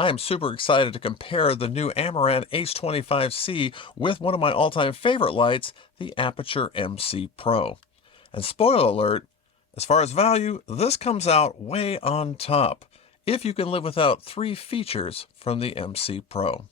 I am super excited to compare the new Amaran H25C with one of my all-time favorite lights, the Aputure MC Pro. And spoiler alert, as far as value, this comes out way on top, if you can live without three features from the MC Pro.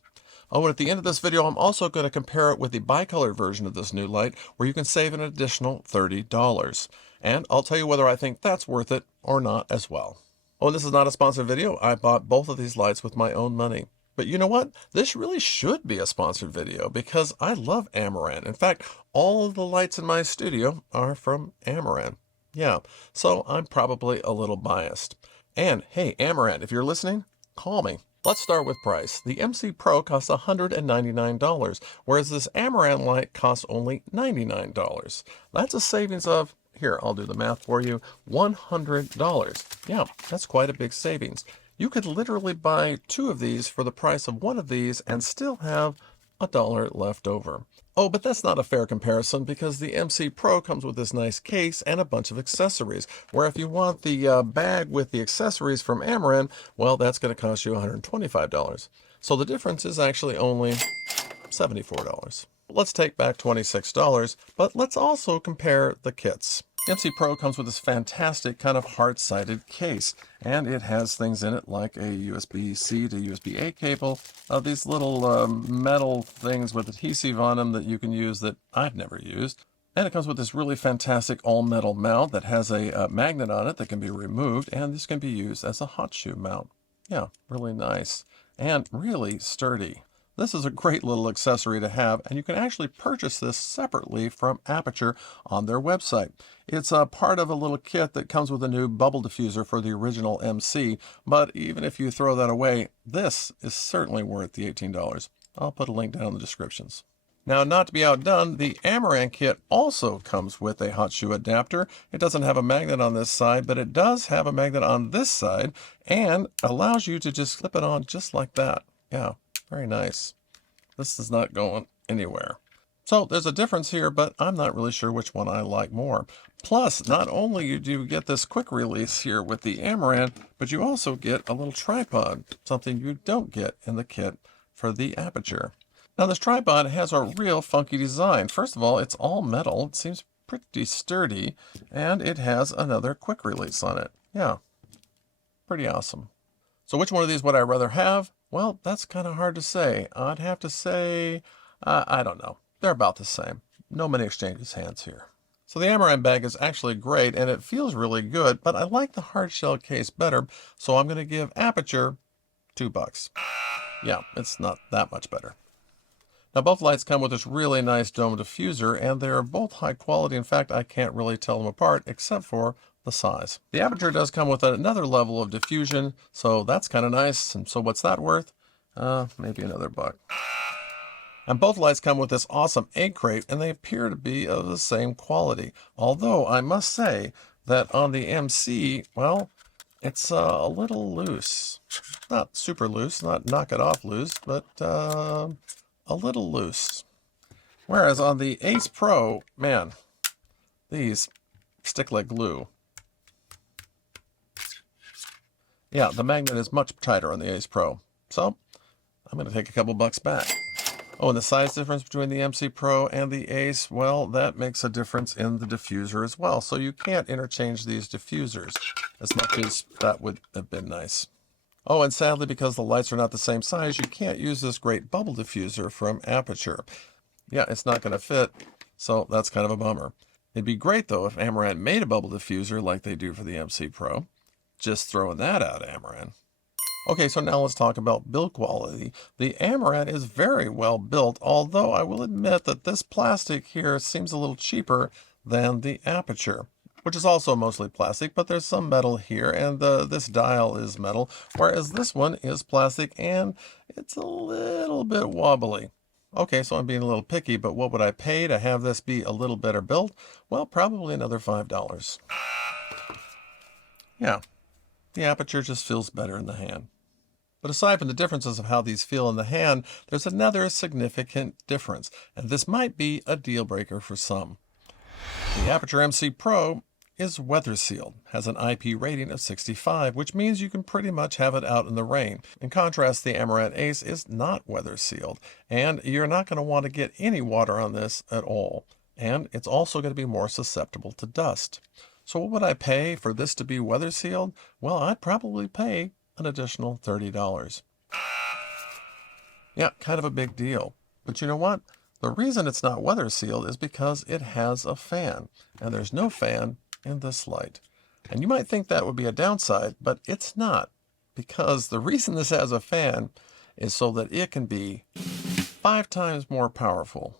Oh, and at the end of this video, I'm also going to compare it with the bicolor version of this new light, where you can save an additional $30. And I'll tell you whether I think that's worth it or not as well. Oh, this is not a sponsored video. I bought both of these lights with my own money. But you know what? This really should be a sponsored video because I love Amaran. In fact, all of the lights in my studio are from Amaran. Yeah, so I'm probably a little biased. And hey, Amaran, if you're listening, call me. Let's start with price. The MC Pro costs $199, whereas this Amaran light costs only $99. That's a savings of, here, I'll do the math for you, $100. Yeah, that's quite a big savings. You could literally buy two of these for the price of one of these and still have $1 left over. Oh, but that's not a fair comparison because the MC Pro comes with this nice case and a bunch of accessories, where if you want the bag with the accessories from Amaran, well, that's going to cost you $125. So the difference is actually only $74. Let's take back $26, but let's also compare the kits. MC Pro comes with this fantastic kind of hard-sided case, and it has things in it like a USB-C to USB-A cable, these little metal things with adhesive on them that you can use that I've never used. And it comes with this really fantastic all-metal mount that has a magnet on it that can be removed, and this can be used as a hot shoe mount. Yeah, really nice and really sturdy. This is a great little accessory to have, and you can actually purchase this separately from Aputure on their website. It's a part of a little kit that comes with a new bubble diffuser for the original MC, but even if you throw that away, this is certainly worth the $18. I'll put a link down in the descriptions. Now, not to be outdone, the Amaran kit also comes with a hot shoe adapter. It doesn't have a magnet on this side, but it does have a magnet on this side and allows you to just clip it on just like that. Yeah. Very nice. This is not going anywhere. So there's a difference here, but I'm not really sure which one I like more. Plus, not only do you get this quick release here with the Amaran, but you also get a little tripod, something you don't get in the kit for the Aputure. Now this tripod has a real funky design. First of all, it's all metal. It seems pretty sturdy, and it has another quick release on it. Yeah, pretty awesome. So which one of these would I rather have? Well, that's kind of hard to say. I'd have to say, I don't know. They're about the same. No money exchanges hands here. So the Amaran bag is actually great, and it feels really good, but I like the hard shell case better, so I'm going to give Aputure $2. Yeah, it's not that much better. Now, both lights come with this really nice dome diffuser, and they're both high quality. In fact, I can't really tell them apart, except for the size. The Aputure does come with another level of diffusion, so that's kind of nice. And so what's that worth? Maybe another $1. And both lights come with this awesome egg crate, and they appear to be of the same quality. Although I must say that on the MC, well, it's a little loose. Not super loose, not knock it off loose, but a little loose. Whereas on the Ace Pro, man, these stick like glue. Yeah, the magnet is much tighter on the Ace Pro. So, I'm going to take a couple bucks back. Oh, and the size difference between the MC Pro and the Ace, well, that makes a difference in the diffuser as well. So you can't interchange these diffusers, as much as that would have been nice. Oh, and sadly, because the lights are not the same size, you can't use this great bubble diffuser from Aputure. Yeah, it's not going to fit, so that's kind of a bummer. It'd be great, though, if Amaran made a bubble diffuser like they do for the MC Pro. Just throwing that out, Amaran. Okay, so now let's talk about build quality. The Amaran is very well built, although I will admit that this plastic here seems a little cheaper than the Aputure, which is also mostly plastic, but there's some metal here, and this dial is metal, whereas this one is plastic, and it's a little bit wobbly. Okay, so I'm being a little picky, but what would I pay to have this be a little better built? Well, probably another $5. Yeah. The Aputure just feels better in the hand. But aside from the differences of how these feel in the hand, there's another significant difference, and this might be a deal breaker for some. The Aputure MC Pro is weather sealed, has an IP rating of 65, which means you can pretty much have it out in the rain. In contrast, the Amaran Ace is not weather sealed, and you're not going to want to get any water on this at all. And it's also going to be more susceptible to dust. So what would I pay for this to be weather sealed? Well, I'd probably pay an additional $30. Yeah, kind of a big deal. But you know what? The reason it's not weather sealed is because it has a fan, and there's no fan in this light. And you might think that would be a downside, but it's not, because the reason this has a fan is so that it can be 5 times more powerful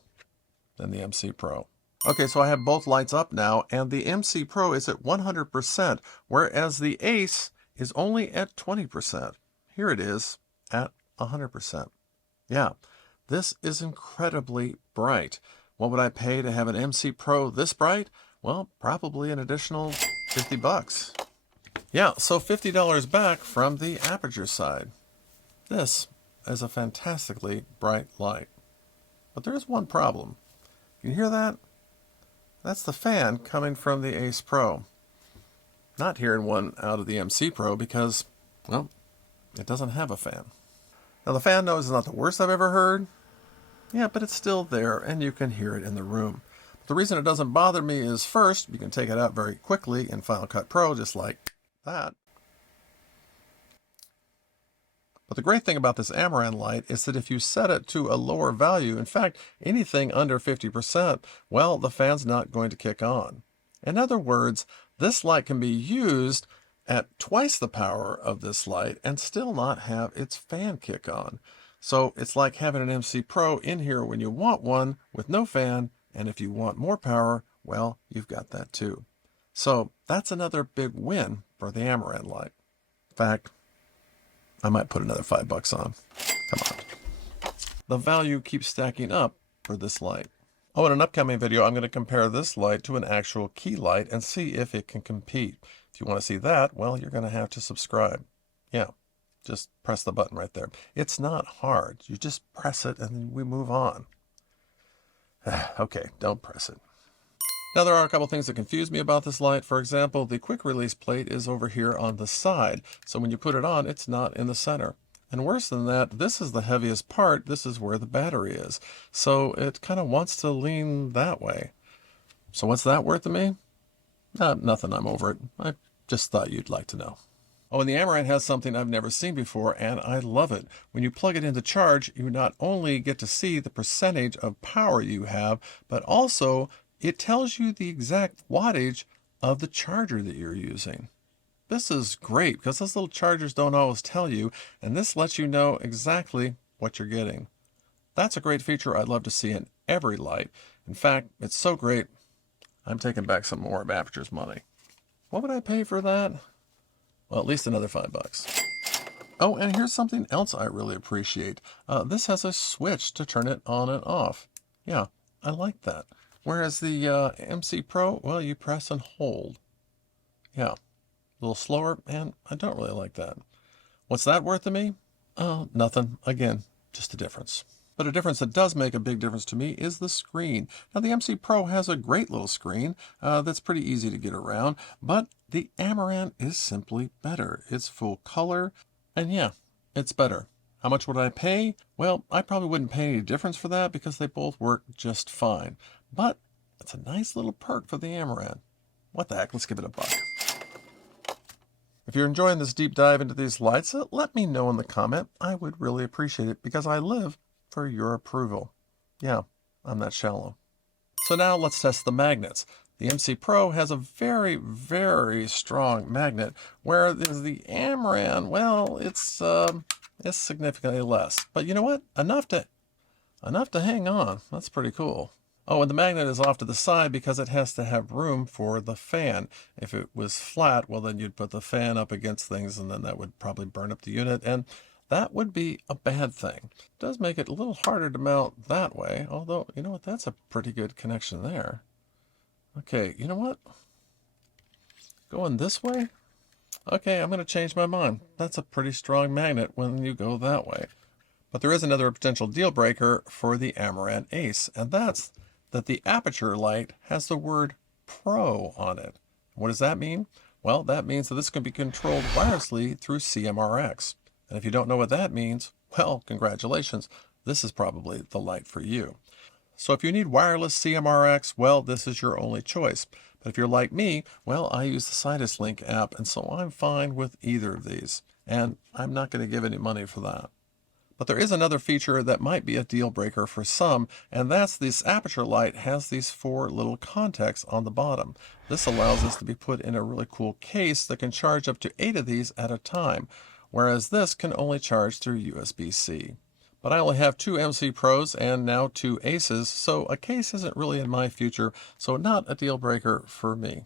than the MC Pro. Okay, so I have both lights up now, and the MC Pro is at 100%, whereas the Ace is only at 20%. Here it is at 100%. Yeah, this is incredibly bright. What would I pay to have an MC Pro this bright? Well, probably an additional $50. Yeah, so $50 back from the Apurture side. This is a fantastically bright light. But there's one problem. Can you hear that? That's the fan coming from the Ace Pro. Not hearing one out of the MC Pro because, well, it doesn't have a fan. Now the fan noise is not the worst I've ever heard. Yeah, but it's still there and you can hear it in the room. But the reason it doesn't bother me is, first, you can take it out very quickly in Final Cut Pro just like that. But the great thing about this Amaran light is that if you set it to a lower value, in fact, anything under 50%, well, the fan's not going to kick on. In other words, this light can be used at twice the power of this light and still not have its fan kick on. So it's like having an MC Pro in here when you want one with no fan, and if you want more power, well, you've got that too. So that's another big win for the Amaran light. In fact, I might put another $5 on. Come on. The value keeps stacking up for this light. Oh, in an upcoming video, I'm going to compare this light to an actual key light and see if it can compete. If you want to see that, well, you're going to have to subscribe. Yeah, just press the button right there. It's not hard. You just press it and then we move on. Okay, don't press it. Now, there are a couple things that confuse me about this light. For example, the quick release plate is over here on the side. So when you put it on, it's not in the center. And worse than that, this is the heaviest part. This is where the battery is. So it kind of wants to lean that way. So what's that worth to me? Nothing, I'm over it. I just thought you'd like to know. Oh, and the Amaran has something I've never seen before, and I love it. When you plug it into charge, you not only get to see the percentage of power you have, but also it tells you the exact wattage of the charger that you're using. This is great because those little chargers don't always tell you, and this lets you know exactly what you're getting. That's a great feature I'd love to see in every light. In fact, it's so great, I'm taking back some more of Aputure's money. What would I pay for that? Well, at least another $5. Oh, and here's something else I really appreciate. This has a switch to turn it on and off. Yeah, I like that. Whereas the MC Pro, well, you press and hold. Yeah, a little slower, and I don't really like that. What's that worth to me? Nothing. Again, just a difference. But a difference that does make a big difference to me is the screen. Now, the MC Pro has a great little screen that's pretty easy to get around, but the Amaran is simply better. It's full color, and yeah, it's better. How much would I pay? Well, I probably wouldn't pay any difference for that because they both work just fine. But it's a nice little perk for the Amaran. What the heck? Let's give it $1. If you're enjoying this deep dive into these lights, let me know in the comment. I would really appreciate it because I live for your approval. Yeah, I'm that shallow. So now let's test the magnets. The MC Pro has a very, very strong magnet, whereas the Amaran, well, it's significantly less. But you know what? Enough to hang on. That's pretty cool. Oh, and the magnet is off to the side because it has to have room for the fan. If it was flat, well, then you'd put the fan up against things, and then that would probably burn up the unit, and that would be a bad thing. It does make it a little harder to mount that way, although, you know what, that's a pretty good connection there. Okay, you know what? Going this way? Okay, I'm going to change my mind. That's a pretty strong magnet when you go that way. But there is another potential deal breaker for the Amaran Ace, and that's that the Apurture light has the word Pro on it. What does that mean? Well, that means that this can be controlled wirelessly through CMRX. And if you don't know what that means, well, congratulations. This is probably the light for you. So if you need wireless CMRX, well, this is your only choice. But if you're like me, well, I use the Sidus Link app, and so I'm fine with either of these. And I'm not going to give any money for that. But there is another feature that might be a deal breaker for some, and that's this Aputure light has these 4 little contacts on the bottom. This allows this to be put in a really cool case that can charge up to 8 of these at a time, whereas this can only charge through USB-C. But I only have 2 MC Pros and now 2 Aces, so a case isn't really in my future, so not a deal breaker for me.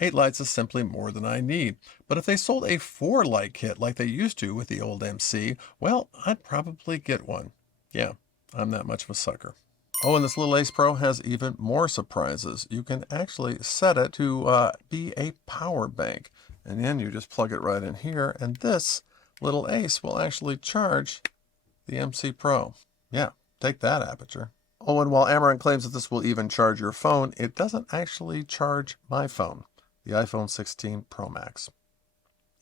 8 lights is simply more than I need. But if they sold a 4 light kit like they used to with the old MC, well, I'd probably get one. Yeah, I'm that much of a sucker. Oh, and this little Ace Pro has even more surprises. You can actually set it to be a power bank. And then you just plug it right in here, and this little Ace will actually charge the MC Pro. Yeah, take that, Aputure. Oh, and while Amaran claims that this will even charge your phone, it doesn't actually charge my phone. The iPhone 16 Pro Max.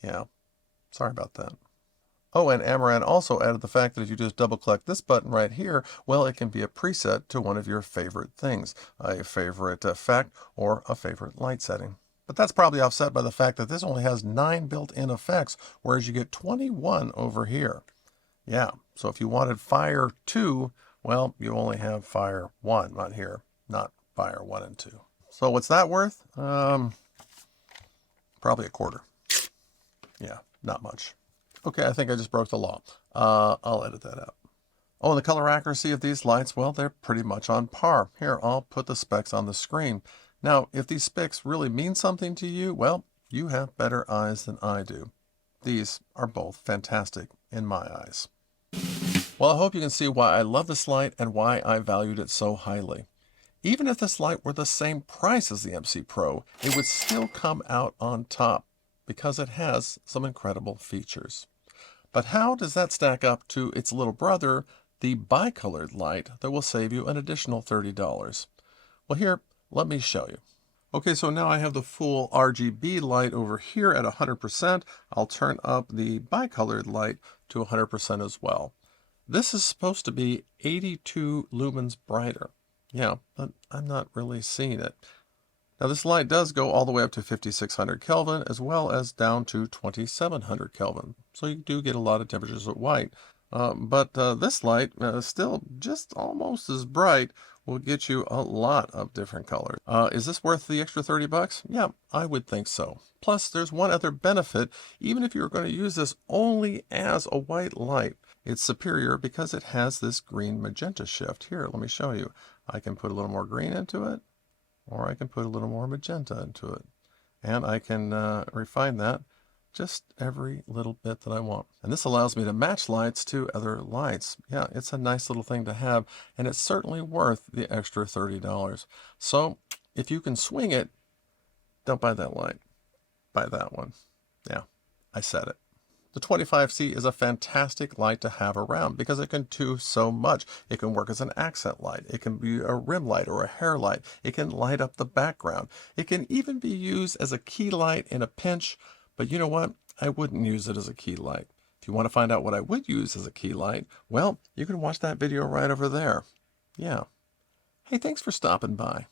Yeah, sorry about that. Oh, and Amaran also added the fact that if you just double-click this button right here, well, it can be a preset to one of your favorite things, a favorite effect or a favorite light setting. But that's probably offset by the fact that this only has 9 built-in effects, whereas you get 21 over here. Yeah, so if you wanted Fire 2, well, you only have Fire 1 on here, not Fire 1 and 2. So what's that worth? Probably a quarter. Yeah, not much. Okay, I think I just broke the law. I'll edit that out. Oh, and the color accuracy of these lights, well, they're pretty much on par. Here, I'll put the specs on the screen. Now, if these specs really mean something to you, well, you have better eyes than I do. These are both fantastic in my eyes. Well, I hope you can see why I love this light and why I valued it so highly. Even if this light were the same price as the MC Pro, it would still come out on top because it has some incredible features. But how does that stack up to its little brother, the bicolored light that will save you an additional $30? Well, here, let me show you. Okay, so now I have the full RGB light over here at 100%. I'll turn up the bicolored light to 100% as well. This is supposed to be 82 lumens brighter. Yeah, but I'm not really seeing it. Now this light does go all the way up to 5600 Kelvin as well as down to 2700 Kelvin. So you do get a lot of temperatures at white. But this light, still just almost as bright, will get you a lot of different colors. Is this worth the extra 30 bucks? Yeah, I would think so. Plus, there's one other benefit. Even if you're going to use this only as a white light, it's superior because it has this green magenta shift. Here, let me show you. I can put a little more green into it, or I can put a little more magenta into it. And I can refine that just every little bit that I want. And this allows me to match lights to other lights. Yeah, it's a nice little thing to have, and it's certainly worth the extra $30. So if you can swing it, don't buy that light. Buy that one. Yeah, I said it. The 25C is a fantastic light to have around because it can do so much. It can work as an accent light. It can be a rim light or a hair light. It can light up the background. It can even be used as a key light in a pinch, but you know what? I wouldn't use it as a key light. If you want to find out what I would use as a key light, well, you can watch that video right over there. Yeah. Hey, thanks for stopping by.